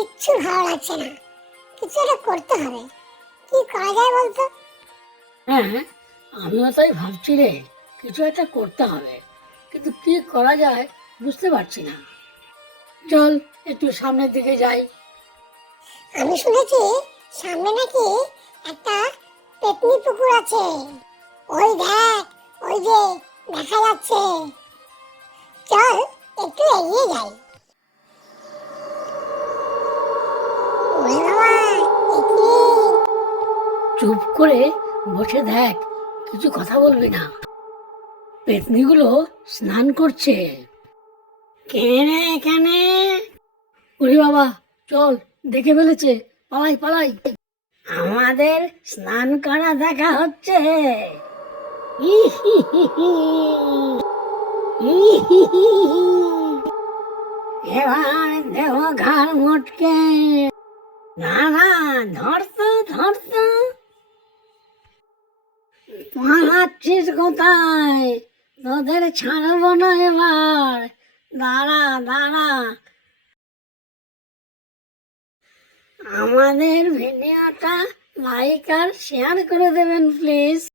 কিচ্ছু ভালো লাগছে না, কিছু একটা করতে হবে। কি করা যায় বলতো? হ্যাঁ, আমিও তাই ভাবছি রে, কিছু একটা করতে হবে, কিন্তু কি করা যায় বুঝতে পারছি না। চল একটু সামনের দিকে যাই। আমি শুনেছি সামনে নাকি একটা পেতনি পুকুর আছে। ওই দেখ, ওই যে দেখা যাচ্ছে। চল একটু এগিয়ে যাই। ওরে বাবা, এ কি? চুপ করে বসে দেখ, কিছু কথা বলবি না। পেতনিগুলো স্নান করছে। কে রে এখানে? ওরে বাবা, চল, দেখে ফেলেছে, পালাই পালাই। আমাদের স্নান করা দেখা হচ্ছে। ইহিহিহি, ইহিহিহি। এবার দেহ ঘাড় মোটকে। না না, ধরতো ধরতো। পালাচ্ছিস কোথায়? তোদের ছাড়বো না এবার। দাঁড়া দাঁড়া। আমাদের ভিডিওটা লাইক আর শেয়ার করে দেবেন প্লিজ।